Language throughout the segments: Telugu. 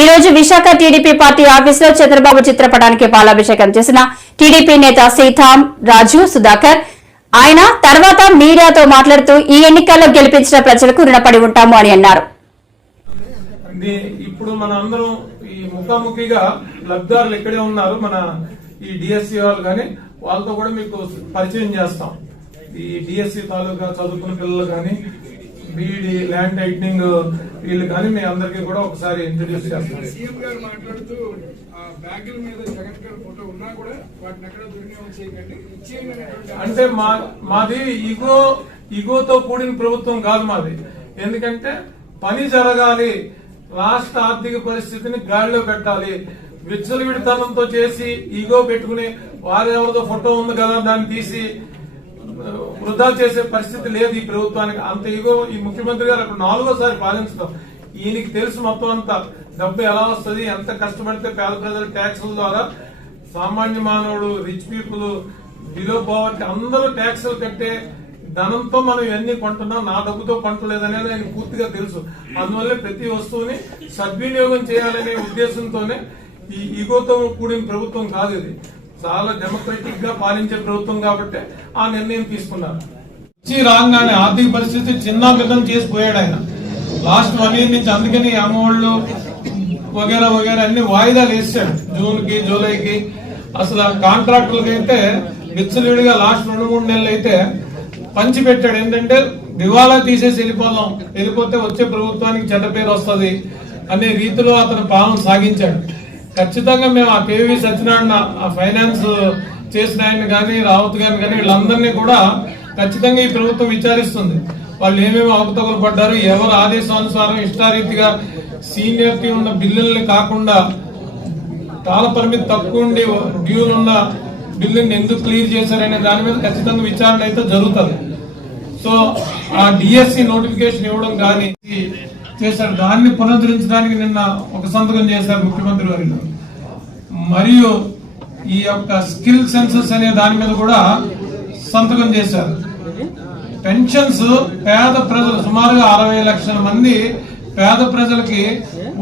ఈ రోజు విశాఖ టీడీపీ పార్టీ ఆఫీసులో చంద్రబాబు చిత్రపటానికి పాలాభిషేకం చేసిన టీడీపీ నేత సీతాం రాజు సుధాకర్. ఆయన తర్వాత మీడియాతో మాట్లాడుతూ ఈ ఎన్నికల్లో గెలిపించిన ప్రజలకు రుణపడి ఉంటాము అని అన్నారు. ఇప్పుడు మన అందరం ఈ ముఖాముఖిగా లబ్ధిదారులు ఇక్కడే ఉన్నారు మన ఈ డిఎస్సి వాళ్ళు కానీ వాళ్ళతో కూడా మీకు పరిచయం చేస్తాం. ఈ డిఎస్సి తాలూకా చదువుకున్న పిల్లలు కానీ బీఈడి ల్యాండ్ టైటనింగ్ వీళ్ళు కానీ మీ అందరికీ కూడా ఒకసారి ఇంట్రడ్యూస్ చేస్తాం సీఎం గారు మాట్లాడుతూ బ్యాగుల మీద జగన్ గారి ఫోటో ఉన్నా కూడా వాటిని ఎక్కడ దుర్వినియోగం చేయకండి. అంటే మా మాది ఈగో ఈగోతో కూడిన ప్రభుత్వం కాదు మాది. ఎందుకంటే పని జరగాలి రాష్ట్ర ఆర్థిక పరిస్థితిని గాడిలో పెట్టాలి. విచ్చలు విడతనంతో చేసి ఈగో పెట్టుకుని వారెవరిదో ఫోటో ఉంది కదా దాన్ని తీసి వృధా చేసే పరిస్థితి లేదు ఈ ప్రభుత్వానికి. అంత ఎగో ఈ ముఖ్యమంత్రి గారు అక్కడ నాలుగోసారి పాలించడం. ఈయనకి తెలుసు మొత్తం అంతా. డబ్బు ఎలా వస్తుంది ఎంత కష్టపడితే పేద ప్రజల ట్యాక్సుల ద్వారా సామాన్య మానవుడు రిచ్ పీపుల్ బిలో పవర్టీ అందరూ ట్యాక్సులు కట్టే ధనంతో మనం ఇవన్నీ కొంటున్నాం. నా డబ్బుతో కొంటలేదనేది ఆయన పూర్తిగా తెలుసు. అందువల్ల ప్రతి వస్తువుని సద్వినియోగం చేయాలనే ఉద్దేశంతోనే ఈ ఈగోతో కూడిన ప్రభుత్వం కాదు ఇది. చాలా డెమోక్రటిక్గా పాలించే ప్రభుత్వం కాబట్టి ఆ నిర్ణయం తీసుకున్నారు. వచ్చి రాగానే ఆర్థిక పరిస్థితి చిన్న విధం చేసి పోయాడు ఆయన. లాస్ట్ వన్ ఇయర్ నుంచి అందుకని అమ్మఒళ్ళు వగేరా వగేరా అన్ని వాయిదాలు వేసాడు. జూన్కి జూలైకి. అసలు కాంట్రాక్టులకి అయితే విచ్చలుడిగా లాస్ట్ రెండు మూడు నెలలు అయితే పంచి పెట్టాడు ఏంటంటే దివాలా తీసేసి వెళ్ళిపోదాం. వెళ్ళిపోతే వచ్చే ప్రభుత్వానికి చెడ్డ పేరు వస్తుంది అనే రీతిలో అతను పాలన సాగించాడు. ఖచ్చితంగా మేము ఆ కేవీ సత్యనారాయణ ఆ ఫైనాన్స్ చేసిన ఆయన కానీ రావత్ గారిని కానీ వీళ్ళందరినీ కూడా ఖచ్చితంగా ఈ ప్రభుత్వం విచారిస్తుంది. వాళ్ళు ఏమేమి అవకతవకలు పడ్డారు ఎవరు ఆదేశానుసారం ఇష్టారీతిగా సీనియర్కి ఉన్న బిల్లుల్ని కాకుండా కాల పరిమితి తక్కువ ఉండి డ్యూలు ఉన్న బిల్లుని ఎందుకు క్లియర్ చేశారనే దాని మీద ఖచ్చితంగా విచారణ అయితే జరుగుతుంది. సో ఆ డిఎస్సి నోటిఫికేషన్ ఇవ్వడం కానీ చేశారు. దాన్ని పునరుద్ధరించడానికి నిన్న ఒక సంతకం చేశారు ముఖ్యమంత్రి గారు మరియు ఈ యొక్క స్కిల్ సెన్సస్ అనే దాని మీద కూడా సంతకం చేశారు. పెన్షన్స్ పేద ప్రజలు సుమారుగా అరవై లక్షల మంది పేద ప్రజలకి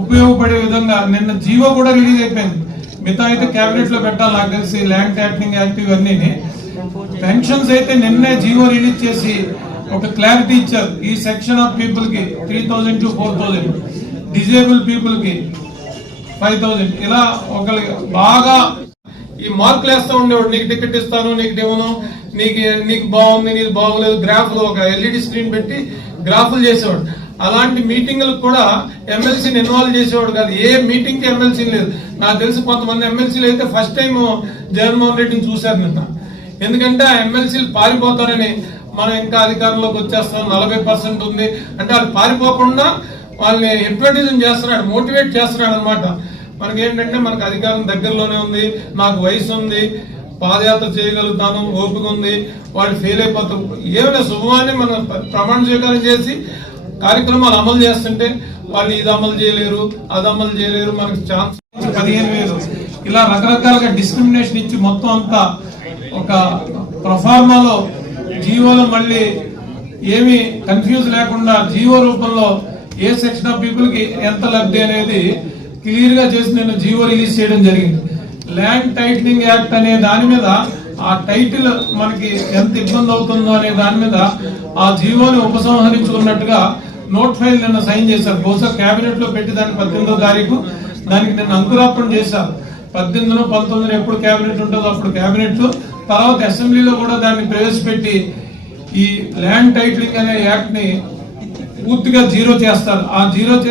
ఉపయోగపడే విధంగా నిన్న జీవో కూడా రిలీజ్ అయిపోయింది. మిగతా అయితే కేబినెట్లో పెట్టాలి నాకు తెలిసి ల్యాండ్ ట్యాక్టింగ్ యాక్ట్ ఇవన్నీ. పెన్షన్స్ అయితే నిన్నే జీవో రిలీజ్ చేసి ఒక క్లారిటీ ఇచ్చారు. ఈ సెక్షన్ ఆఫ్ పీపుల్కి three thousand to four thousand disable పీపుల్కి ఫైవ్ థౌజండ్ ఇలా ఒకరికి బాగా ఈ మార్కులు వేస్తూ ఉండేవాడు. నీకు టికెట్ ఇస్తాను నీకు ఇవ్వను నీకు నీకు బాగుంది నీకు బాగోలేదు గ్రాఫ్లు ఒక ఎల్ఈడి స్క్రీన్ పెట్టి గ్రాఫ్లు చేసేవాడు. అలాంటి మీటింగ్లకు కూడా ఎమ్మెల్సీని ఇన్వాల్వ్ చేసేవాడు కాదు. ఏ మీటింగ్కి ఎమ్మెల్సీ లేదు. నాకు తెలిసి కొంతమంది ఎమ్మెల్సీలు అయితే ఫస్ట్ టైం జగన్మోహన్ రెడ్డిని చూశారు నిన్న. ఎందుకంటే ఆ ఎమ్మెల్సీలు పారిపోతారని మనం ఇంకా అధికారంలోకి వచ్చేస్తాం నలభై పర్సెంట్ ఉంది. అంటే వాళ్ళు పారిపోకుండా వాళ్ళని హిప్నటిజం చేస్తున్నాడు మోటివేట్ చేస్తున్నాడు అనమాట మనకి ఏంటంటే మనకు అధికారం దగ్గరలోనే ఉంది నాకు వయసు ఉంది పాదయాత్ర చేయగలుగుతాను ఓపిక ఉంది వాళ్ళు ఫెయిల్ అయిపోతారు. ఏమైనా శుభమాన్ని మనం ప్రమాణ స్వీకారం చేసి కార్యక్రమాలు అమలు చేస్తుంటే వాళ్ళు ఇది అమలు చేయలేరు అది అమలు చేయలేరు మనకి ఛాన్స్ పదిహేను వేలు. ఇలా రకరకాలుగా డిస్క్రిమినేషన్ ఇచ్చి మొత్తం అంతా ఒక ప్రొఫార్మాలో జీవోలో మళ్ళీ ఏమి కన్ఫ్యూజ్ లేకుండా జీవో రూపంలో ఏ సెక్షన్ ఆఫ్ పీపుల్కి ఎంత లబ్ధి అనేది క్లియర్గా చేసి నేను జీవో రిలీజ్ చేయడం జరిగింది. ల్యాండ్ టైటిలింగ్ యాక్ట్ అనే దాని మీద ఆ టైటిల్ మనకి ఎంత ఇబ్బంది అవుతుందో అనే దాని మీద ఆ జీవోని ఉపసంహరించుకున్నట్టుగా నోట్ ఫైల్ నిన్న సైన్ చేశారు. బహుశా కేబినెట్లో పెట్టి దాన్ని పద్దెనిమిదో తారీఖు దానికి నిన్న అంకురార్పణ చేశారు. పద్దెనిమిదిలో పంతొమ్మిదిలో ఎప్పుడు కేబినెట్ ఉంటుందో అప్పుడు కేబినెట్ తర్వాత అసెంబ్లీలో కూడా దాన్ని ప్రవేశపెట్టి ఈ ల్యాండ్ టైటిలింగ్ అనే యాక్ట్ని పూర్తిగా జీరో చేస్తారు ఆ జీరో చే-